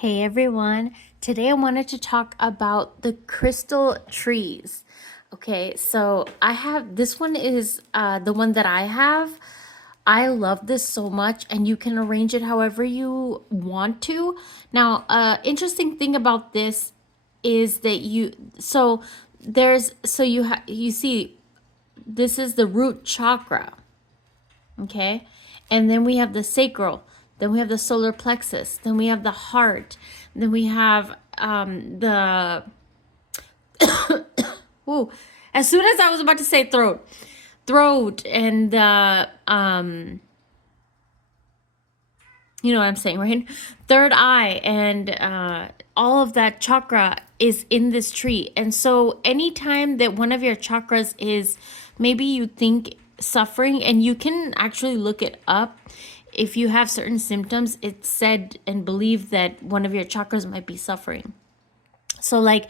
Hey everyone, today I wanted to talk about the crystal trees. Okay, so I have this one is the one that I have. I love this so much, and you can arrange it however you want to. Now, interesting thing about this is that you see this is the root chakra. Okay, and then we have the sacral, then we have the solar plexus, then we have the heart, then we have the whoa, as soon as I was about to say throat and the you know what I'm saying, right? Third eye and all of that chakra is in this tree. And so anytime that one of your chakras is, maybe you think suffering, and you can actually look it up. If you have certain symptoms, it's said and believed that one of your chakras might be suffering. So like,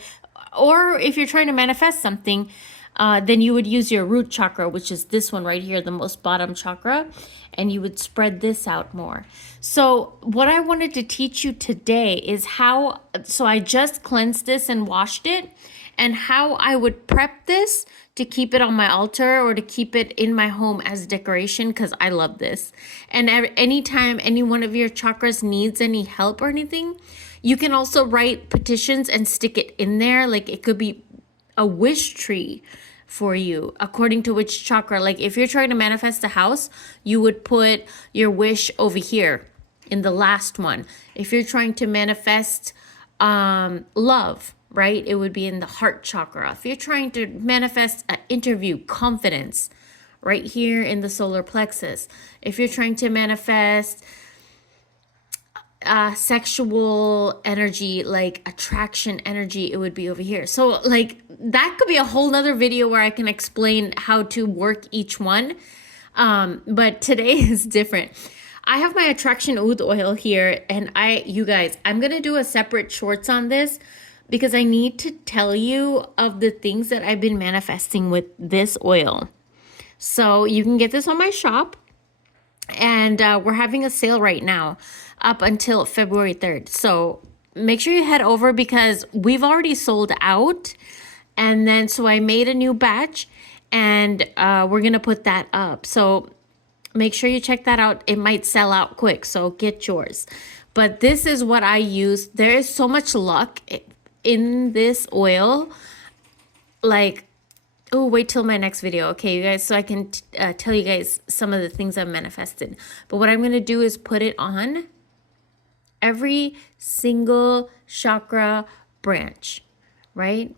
or if you're trying to manifest something, then you would use your root chakra, which is this one right here, the most bottom chakra, and you would spread this out more. So what I wanted to teach you today is how, so I just cleansed this and washed it, and how I would prep this to keep it on my altar or to keep it in my home as decoration, because I love this. And anytime any one of your chakras needs any help or anything, you can also write petitions and stick it in there. Like it could be a wish tree for you according to which chakra. Like if you're trying to manifest a house, you would put your wish over here in the last one. If you're trying to manifest love, right, it would be in the heart chakra. If you're trying to manifest an interview, confidence, right here in the solar plexus. If you're trying to manifest sexual energy, like attraction energy, it would be over here. So like that could be a whole nother video where I can explain how to work each one. But today is different. I have my attraction oud oil here, and you guys, I'm gonna do a separate shorts on this because I need to tell you of the things that I've been manifesting with this oil. So you can get this on my shop, and we're having a sale right now up until February 3rd. So make sure you head over because we've already sold out. And then so I made a new batch, and we're gonna put that up. So make sure you check that out. It might sell out quick, so get yours. But this is what I use. There is so much luck in this oil. Like, oh, wait till my next video, okay, you guys, so I can tell you guys some of the things I've manifested. But what I'm going to do is put it on every single chakra branch, right?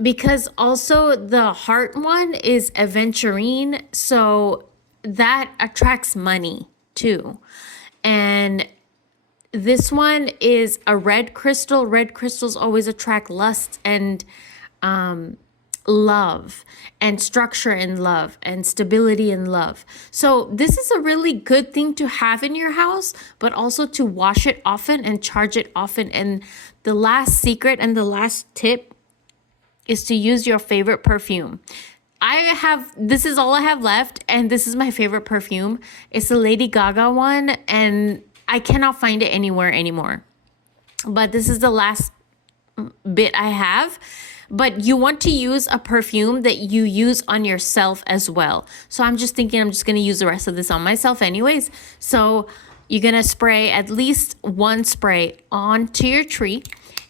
Because also the heart one is aventurine, so that attracts money too. And this one is a red crystal. Red crystals always attract lust and love and structure in love and stability in love. So this is a really good thing to have in your house, but also to wash it often and charge it often. And the last secret and the last tip is to use your favorite perfume. This is all I have left, and this is my favorite perfume. It's the Lady Gaga one, and I cannot find it anywhere anymore. But this is the last bit I have. But you want to use a perfume that you use on yourself as well. So I'm just thinking I'm just going to use the rest of this on myself anyways. So you're going to spray at least one spray onto your tree.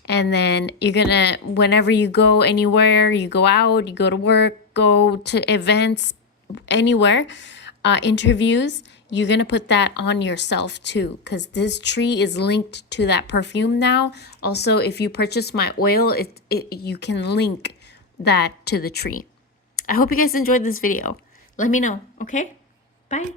And then you're going to, whenever you go anywhere, you go out, you go to work, go to events, anywhere, interviews, you're going to put that on yourself too, because this tree is linked to that perfume now. Also, if you purchase my oil, you can link that to the tree. I hope you guys enjoyed this video. Let me know, okay? Bye.